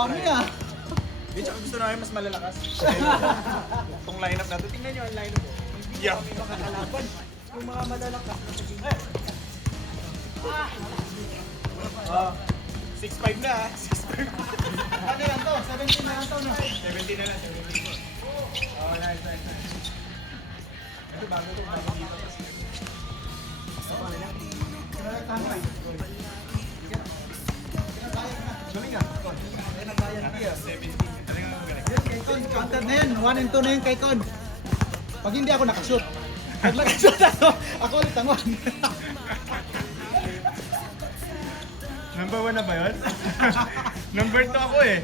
dami ah. Di, tsaka gusto namin mas malalakas. Itong lineup natin. Tingnan nyo ang lineup mo. Hindi kami makakalaban. Yung mga malalakas na sa game. 6'5 na ah. 6'5. Ano yan to? 17 na lang to no? 17 na lang. 17 po. Oh, nice, nice, nice. Ito bago ito. Bago dito. Galing ah. Counter na yun. 1 and 2 na yun kay Con. Pag hindi ako nakashoot. Pag nakashoot ako ulit ang 1. Number 1 na ba yun? Number 2 ako eh.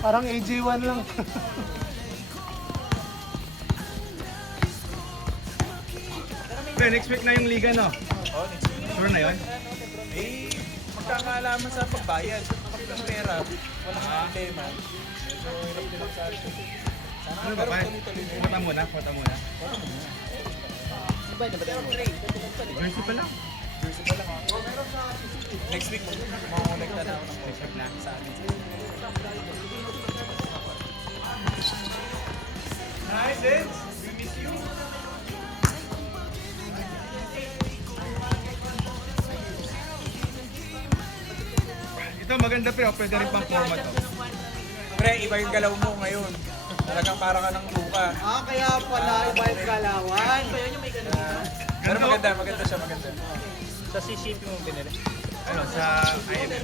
Parang AJ1 lang. Pre, next week na yung liga no? Oo, next week. Sure na yun? Eh, magkakaalaman sa pagbayad. Kapag ng pera, walang problema. Medyo hirap din ang sa atin. Ano ba? Punta muna, punta muna. Jersey pa lang. Jersey pa lang ha. Next week, makukolekta na ako ng next week na sa atin. Nice, Eds. We miss you. Ito maganda pre, pwede rin pang format to. Pre, iba yung galaw mo ngayon. Talagang para ka ng luka. Kaya pala iba yung galawan. Pero maganda siya, maganda. Sa CCP mo binili. Ano, sa IMM.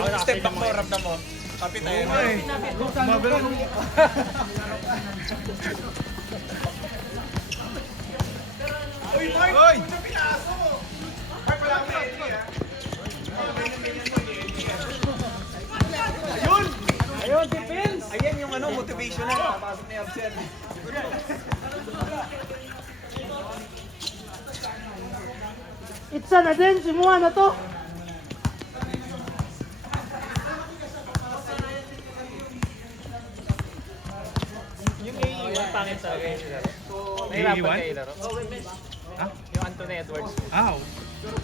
Yung step back mo, ramdam mo. Kapit tayo na. Okay. Mabelo nung... Uy, Mark! Hoy! Ito pinaso mo! Mark, wala kang Eddie ha? Ayun! Ayun, defense! Ayan yung ano, motivational. Papasok ni Absen. Itza na din, simuha na to. Yung A1 pangit sa akin. Nahirapan A1? kayo laro. Ha? Yung Anthony Edwards. Aw!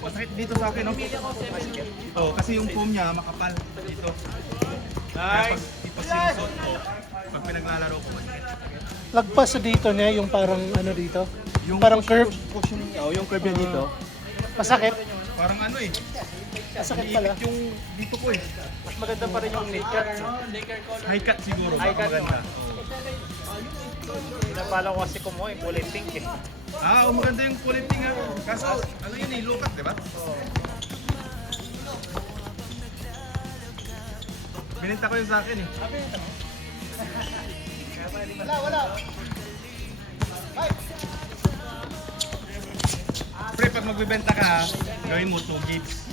Masakit dito sa akin, no? Oo, kasi yung foam niya makapal dito. Nice! Ipag sinusot ko, pag pinaglalaro ko, masakit. Lagpas sa dito niya, yung parang ano dito. Yung Parang curve. yung curve niya dito. Masakit. Parang ano eh. Masakit pala. Iniipit yung dito ko eh. Mas maganda pa rin yung mid cut. High cut siguro. High cut maganda. Pinapala ko kasi kumuha yung kulay pink eh. Maganda yung quality nga. Kaso, ano yun eh, low cut, di ba? Bininta ko yun sa akin eh. Wala. Pre, pag magbibenta ka, gawin mo 2 gigs.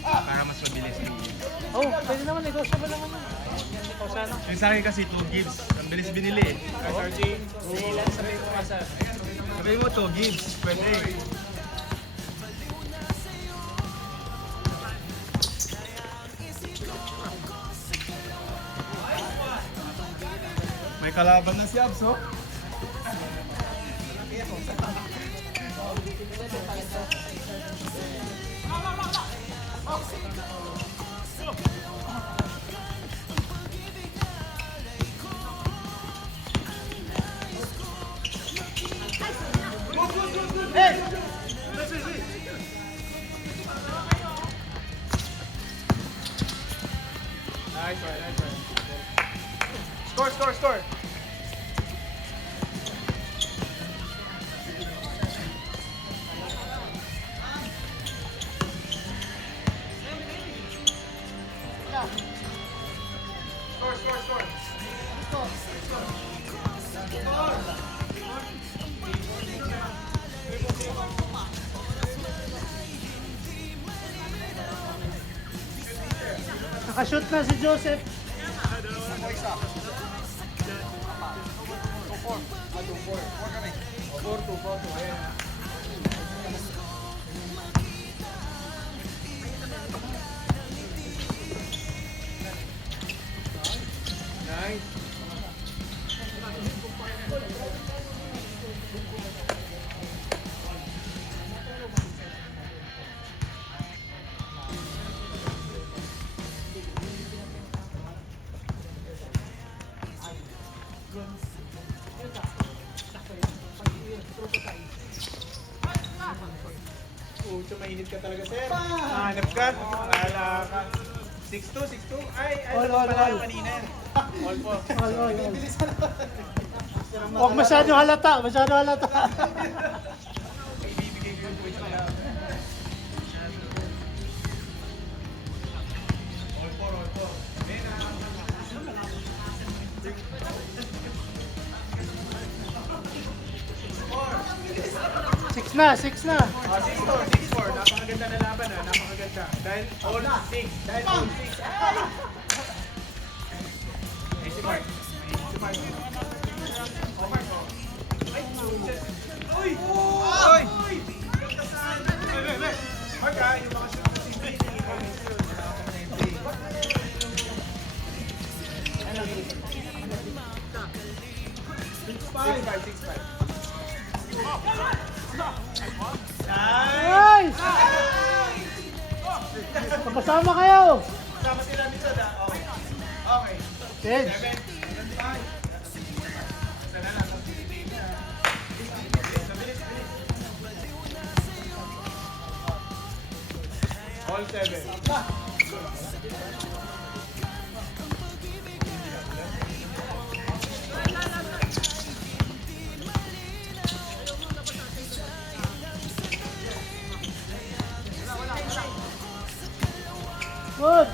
Para mas mabilis yung gigs. Oh, pwede naman negotiable naman yun. O sana. Yung sa akin kasi 2 gigs. Ang bilis binili eh. RJ, ilan sabihin mo nga sa... Sabihin mo 2 gigs, pwede. May kalaban na si Abs, oh. Nice one, nice one. Score! Nakashoot na si Joseph. Ako isa. 2-4. 4 kami. 4-2. Ayan. Nice. Pucho, mainit ka talaga, sir. Hanap ka. Wala ka. 6-2. Ay, All, naman pala all. yung kanina. All po. Huwag masyado halata, masyado halata. Ibibigay ko yung points na. All four. Six na. 6-4. Napakaganda na laban ha. Napakaganda. Dahil all 6. Dahil all 6. Ay, si Mark. Oh, Mark. Ay, uy! Uy! Mark ha, yung mga shoot na si Brady. Six five. Nice! Magkasama kayo. Sama sila ni Soda. Okay. Ted. 7. Sana na. Bilis. All 7. Good.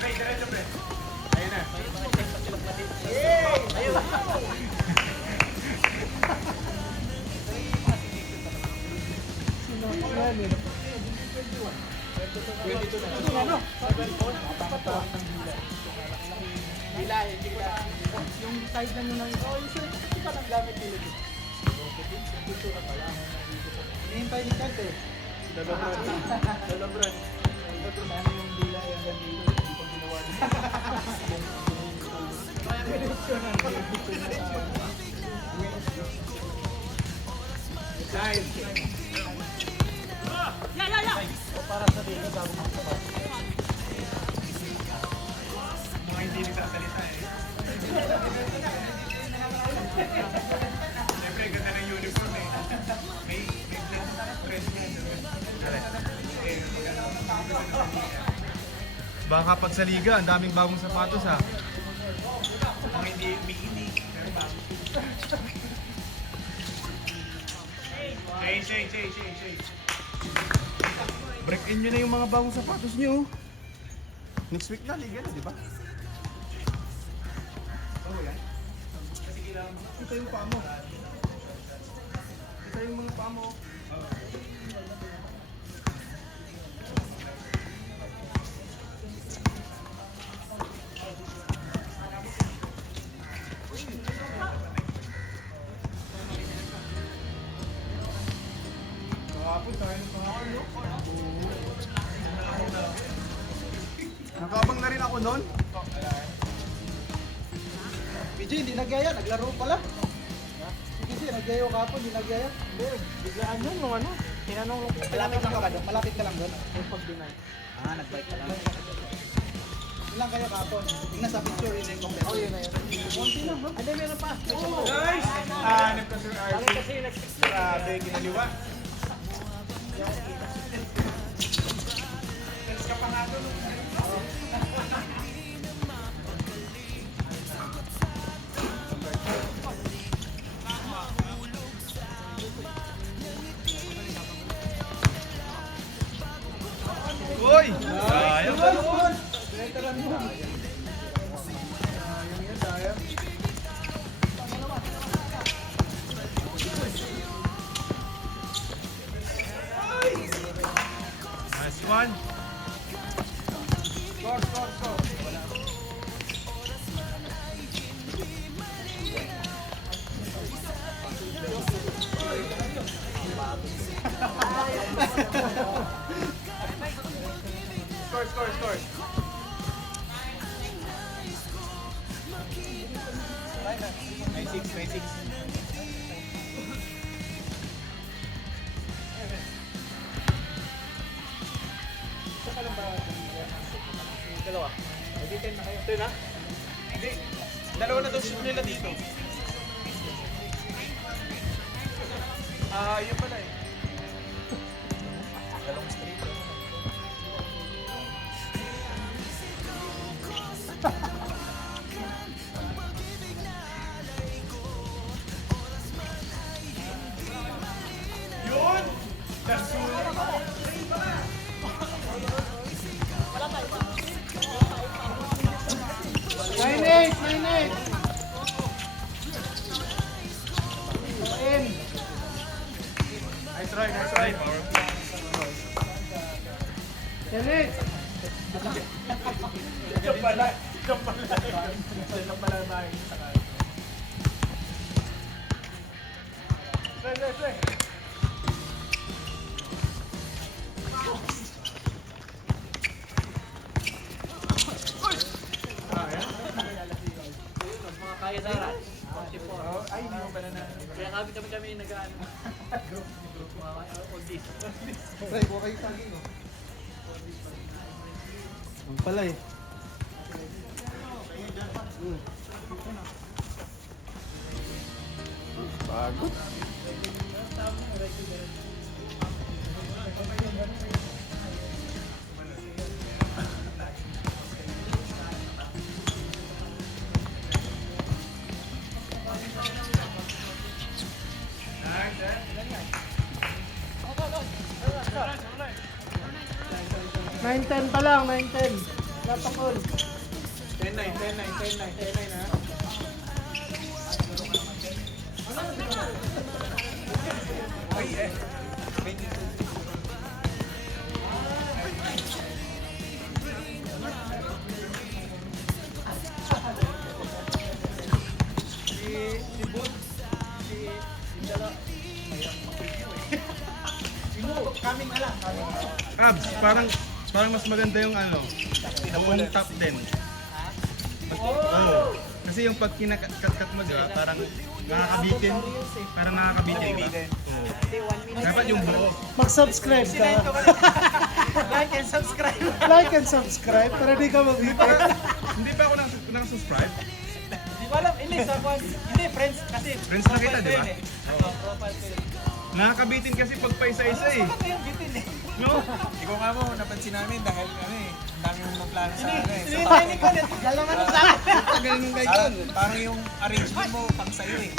Pre, diretso pre. Ayun na. Yung side na nyo ng ito, yung side, hindi pa nang gamit nila dito. Hinihintay ni Kat eh. Dalabran. Ano yung dila yung ganito, hindi pa ginawa niya. Live. Mga hindi nagsasalita eh. Siyempre, ganda ng uniform eh. May dress niya. Baka pag sa liga, ang daming bagong sapatos ha. Mga hindi bikini. Shay. Break in nyo na yung mga bagong sapatos nyo. Next week na, liga na, di ba? Ito yung paa mo. Ito yung mga paa mo. Nakabang na rin ako nun. PJ, hindi nagyaya, naglaro pala. PJ, nagyayo ka po, hindi nagyaya. Biglaan yun nung ano. Tinanong ko. Malapit lang ka ba doon? Malapit ka lang doon? Yung pag-deny. Nag-bike ka lang. Ilang kayo kapon? Tingnan sa picture yun yung complete. Oh, yun na yun. Konti lang ba? Ano, meron pa. Nice! Hanap ka Sir Bakit Archie. kasi nag-6 Grabe, ginaliwa. Tens ka pa nga doon. Uy! Sayang. Veteran mo. Nice one. Score. Nine six. Dalawa. Hindi 10 na kayo. 10 na? Hindi. Dalawa na daw shoot nila dito. Yun pala eh. Dalawang straight. Yun! Nine eight. Nice try. Ten eight. Diyan pala tayo sa kanya. Play. Mga kaya darat. 44. Ay, hindi mo pala na. Kaya kami nag-ano. Mga oldies. Pre, buka kayo saging, oh. Ang pala eh. Bago. Nine ten pa lang, 9-10. Napakol. 10-9 ha. Ay, eh. 22. Si Bud, si Dala. Coming na lang. Abs, parang mas maganda yung ano, yung top 10. Oo. Kasi yung pag kinakat mo, diba, parang nakakabitin. Parang nakakabitin. Oo. Dapat yung buo. Mag-subscribe ka. Like and subscribe. Like and subscribe para di ka mabitin. Hindi pa ako nakasubscribe. Di ko alam, hindi, sa kwan. Hindi, friends kasi. Friends na kita, di ba? Profile ko yun. Nakakabitin kasi pag pa isa-isa eh. Bakit yung bitin eh? No? Ikaw nga mo, napansin namin dahil ano eh, ang dami mong plano sa ano eh. Sa Sinitay ni Kon, dalawa na sa akin. Tagal nung kay Kon. parang yung arrangement mo pang sa'yo eh.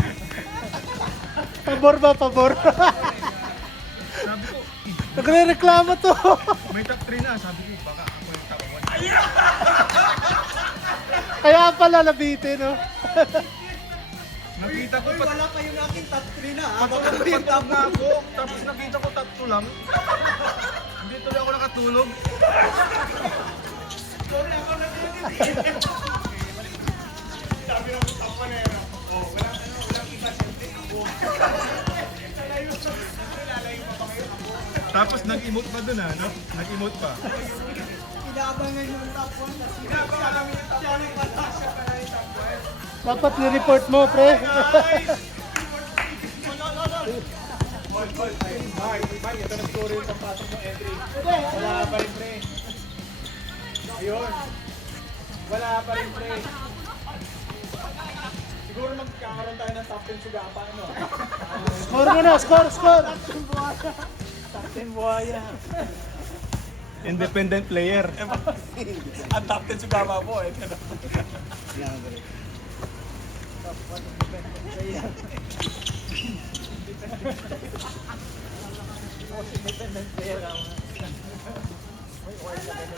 Pabor ba, pabor? Sabi ko, Nagre-reklamo to. may top 3 na. Sabi ko, baka ako yung top 1. Kaya pala nabitin, no? Nakita ko Uy, pa. wala pa yung aking top 3 na, ah. Pagkakapagtap na ako, tapos nakita ko tatlo lang. Hindi tuloy ako nakatulog. Sorry, ako na Sabi ng tapa na yun. Oh, walang iba siyempre. Tapos nag-emote pa dun no? Nag-emote pa. Inaabangan yung top 1 na Inabangan namin yung top 1 eh. Siya pala yung top 1. Dapat ni-report mo, pre. Bye, ito na score yung pagpasok ng entry. Wala pa rin pre. Ayun. Wala pa rin pre. Siguro magkakaroon tayo ng top 10 sugapa, ano? Score mo na, score. Top 10 buhaya. Independent player. Ang top 10 sugapa po eh.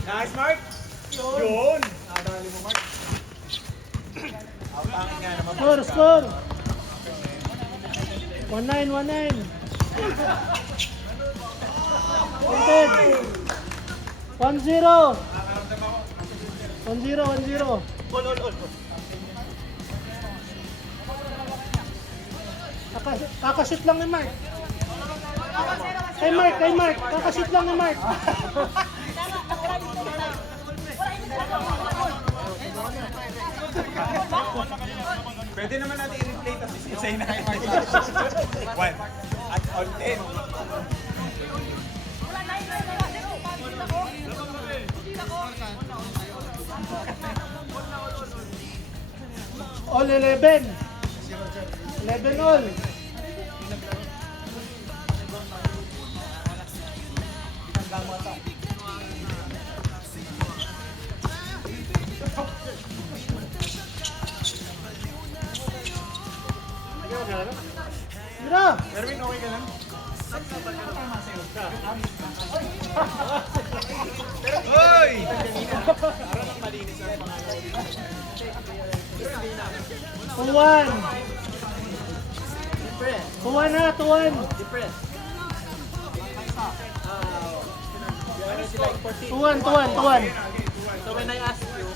Nice, Mark! Yun! Nakadali mo, Mark. Pangin nga naman. Score. 1-9. 1-10. 1-0. 1-0, 1-0. Kakashoot lang ni Mark. Kay Mark. Kakashoot lang ni Mark. Pwede naman natin i-replay tapos isay na kay Mark. 1 at on 10. All 11. 11 all. Mira! Erwin, okay ka lang? Hoy! Tuwan! Tuwan na, tuwan! Tuwan! So when I ask you,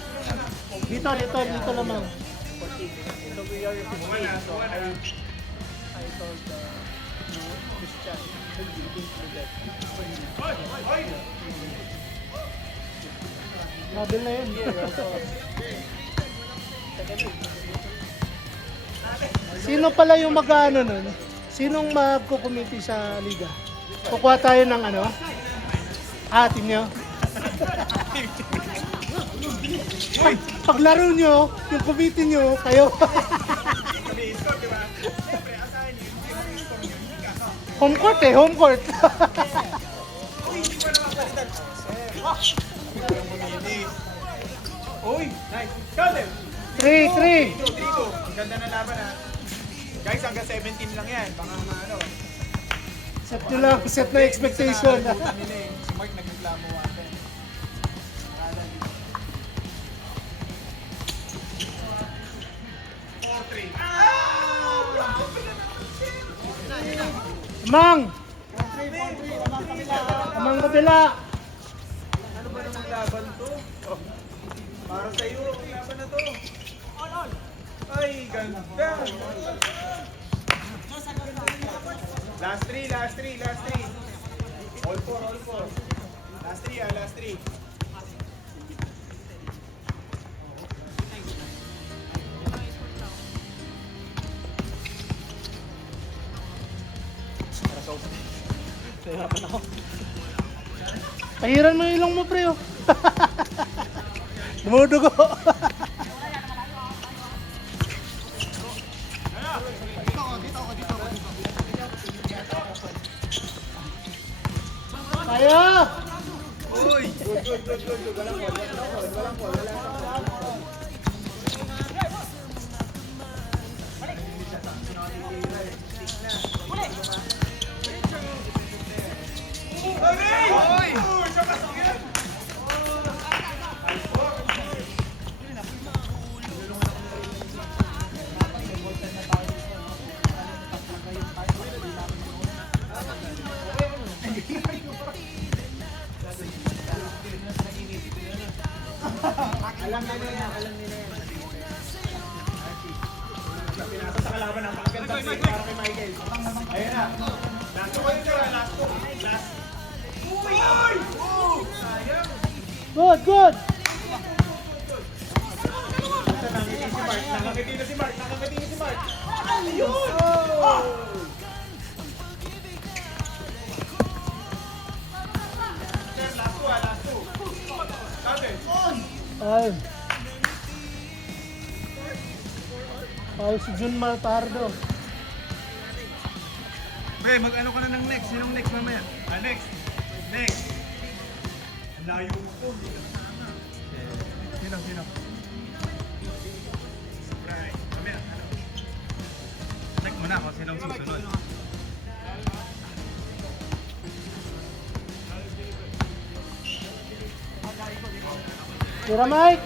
Dito lamang. so we are 15, so I told Christian, you didn't forget. Nabil na yun. Sino pala yung mag-ano nun? Sinong magkukumiti sa liga? Kukuha tayo ng ano? Team nyo? Paglaro nyo, yung committee nyo, kayo. Home court. Uy, nice. Caleb! 3-3. 3-2. Ang ganda ng laban ha. Guys, hanggang 17 lang yan. Baka ano. Set nyo lang, set na expectation. Si Mark nagreklamo ate. Amang kabila. Ano ba namang laban to? Oh. Para sa iyo, ang laban na to. Ay, ganda. Last 3. All four. Last 3. Pahiran mo yung ilong mo, pre. Oh. Dumudugo. Kaya! Uy! Alam nila yan. Pinasa sa kalaban ng pakagandang play para kay Michael. Ayan na. Last 2. Uy! Sayang! Good! Nakangiti na si Mark. Ayun! Last 2. Natin. Ay. Paul si Jun Matardo. Pre, mag-ano ka na ng next? Sinong next mamaya? Next. Ang layo mo to. Sino? Surprise. Mamaya, ano? Check mo na kung sinong susunod. Tira, Mike.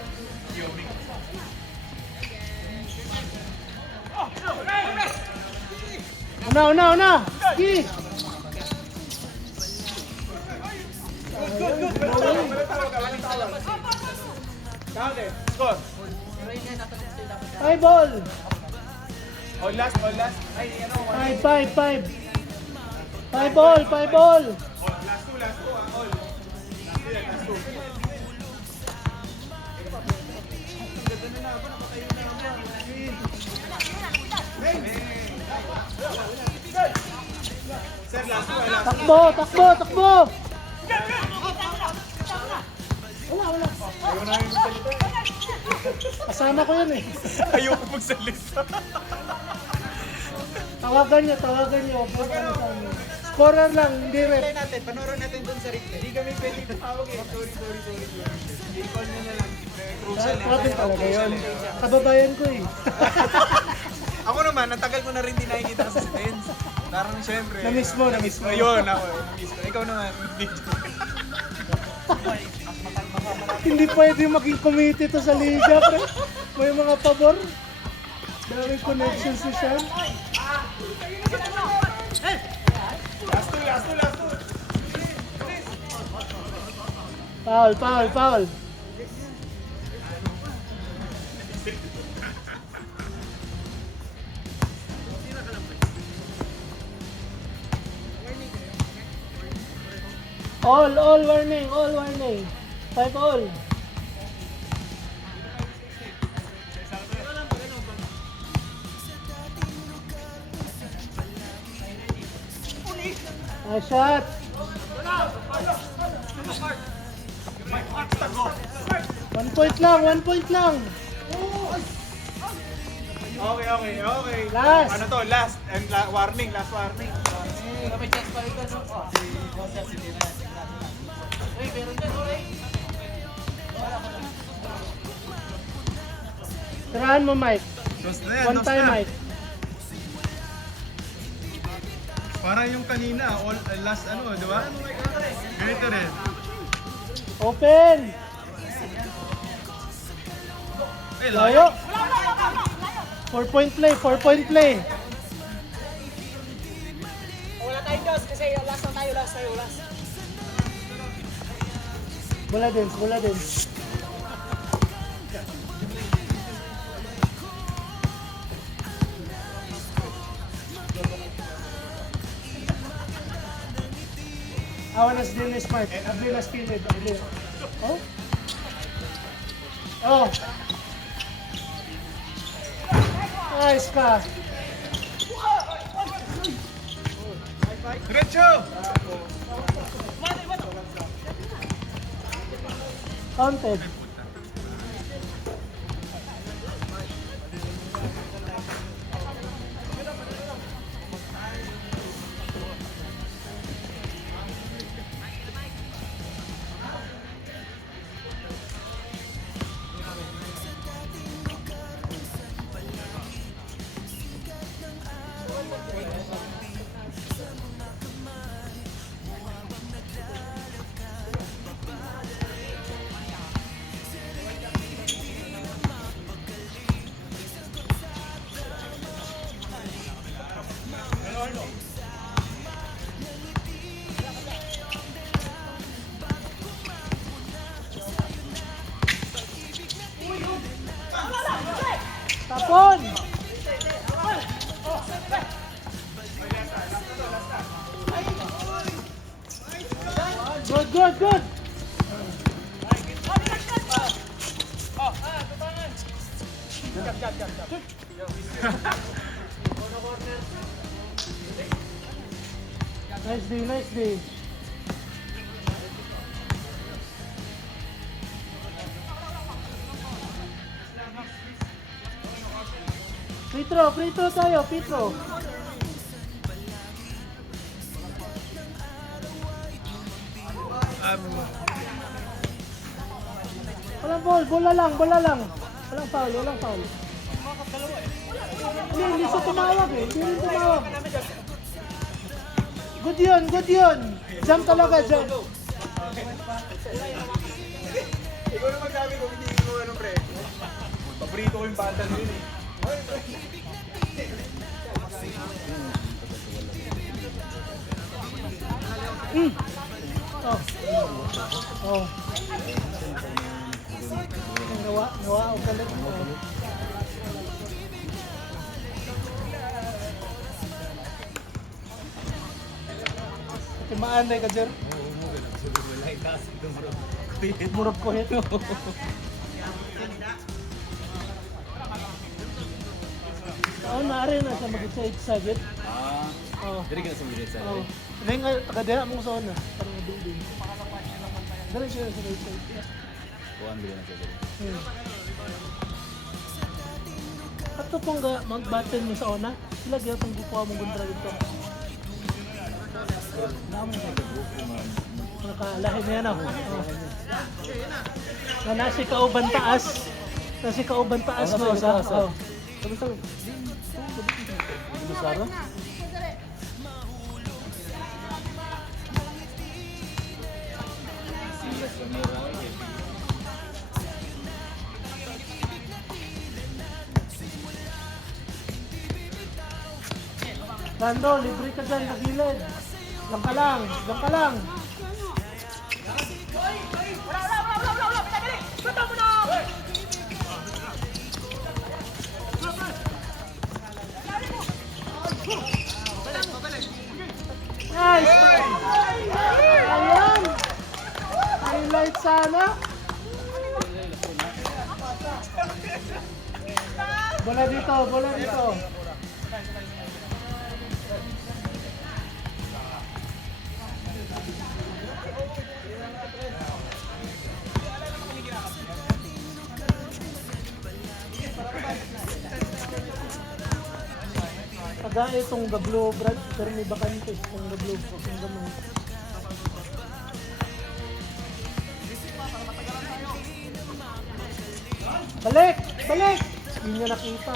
Una. Ski. Counted. Score. 5 all. All last, all last. Ay, ano, 5, 5, 5. 5 all, 5 all. last two, all. Last two yan, last two. Sir, last two, last two. Takbo, takbo, takbo. Wala. Ayaw na yung salita. Kasama ko yan eh. Ayoko magsalita. Tawagan niyo. Huwag ano sa amin. Scorer lang, hindi rep. Play natin, panoorin natin dun sa replay. Hindi kami pwede tumawag eh. Sorry. I-call nyo na lang. Grabe talaga yun. Kababayan ko eh. Ako naman, natagal ko na rin din nakikita kasi si Tens. Parang syempre. Na-miss mo. Ayun, ako. Na-miss ko. Ikaw naman. Hindi pwede maging committee to sa liga, pre. May mga pabor. Daming connections si Sean. Last two. Foul. All warning. 5 all. Nice shot. One point lang. Okay. Last. Ano to? Last warning. Tirahan mo, Mike. Dos na yan, One dos time, na. Mike. Parang yung kanina, all last ano, di ba? Ganito rin. Open. Eh, Layo. 4-point play. Wala tayong dos kasi last na tayo. Bola din. Awanas din ni Smart. Ablinas kilid. Oh? Oh. Nice ka. Diretso! Counted. Tapon! Good. Nice day. Free throw tayo, free throw. Walang ball, bola lang. Walang foul. Hindi siya tumawag eh. Hindi rin tumawag. Good yun. Jump talaga, jump. Ikaw naman sabi ko, hindi ko ano pre. Paborito ko yung bata na yun eh. Oh. Nawa o kalit. Timaan na ka, Jer. Murag ko hit. Oo, naari na siya mag-excited. Oo. Dari ka na sa minutes sa Oo. Hindi nga, takadaya mo sa una. Parang nga building. Dali siya sa right side. Kuhan bilhin na siya. Ato pong mag-battle mo sa una, sila gaya itong gupo mong gundra dito. Naman sa grupo man. Nakalahin na yan ako. Na nasi kauban taas. Nasi kauban taas mo sa. Oo. Sara? Lando, libre ka dyan, nagilid. Lang ka lang, lang ka lang. Nice! Ayan! Highlight sana. Bola dito, bola dito. Taga itong gablo, Brad, pero may bakante itong gablo, itong gamay. Balik! Balik! Hindi niya nakita.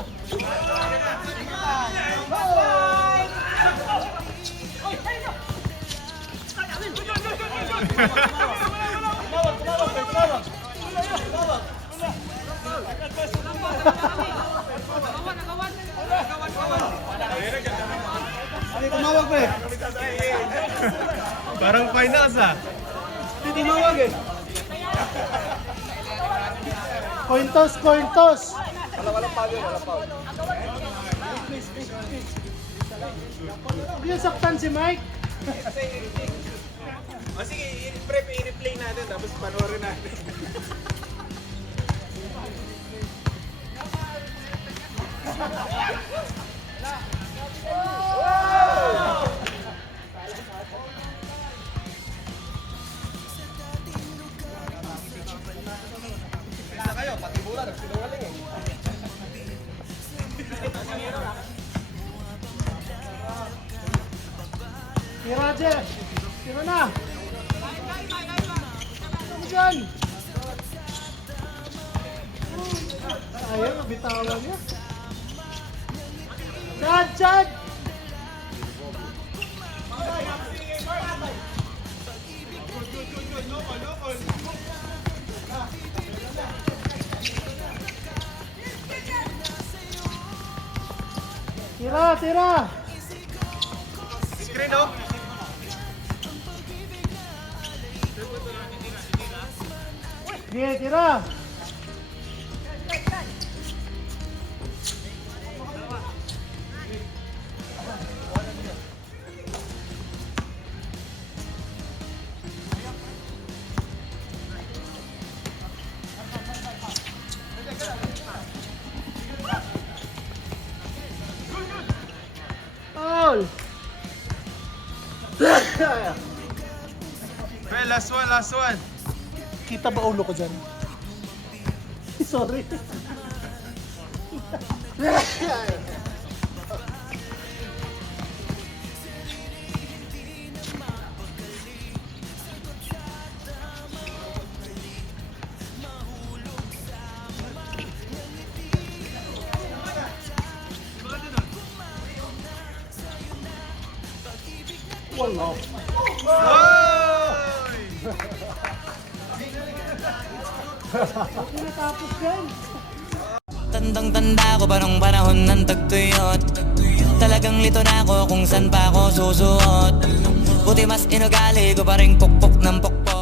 Ano tumawag ba eh? Parang finals ah. Hindi tumawag eh. Coin toss, coin toss! Hindi yung saktan si Mike. O sige, i-replay natin tapos panoorin natin. Tira, Jeff. Tira na. Ano dyan? Ayaw, nabitawan niya. Chad, Chad! Tira, tira! Screen oh! Sige, tira! Foul! Well, last one, last one. Kita ba ulo ko dyan? Sorry. Wala. Hindi natapos yan. Tandang-tanda ko pa nung panahon ng tagtuyot. Talagang lito na ako kung saan pa ako susuot. Buti mas inugali ko pa rin pukpok ng pukpok.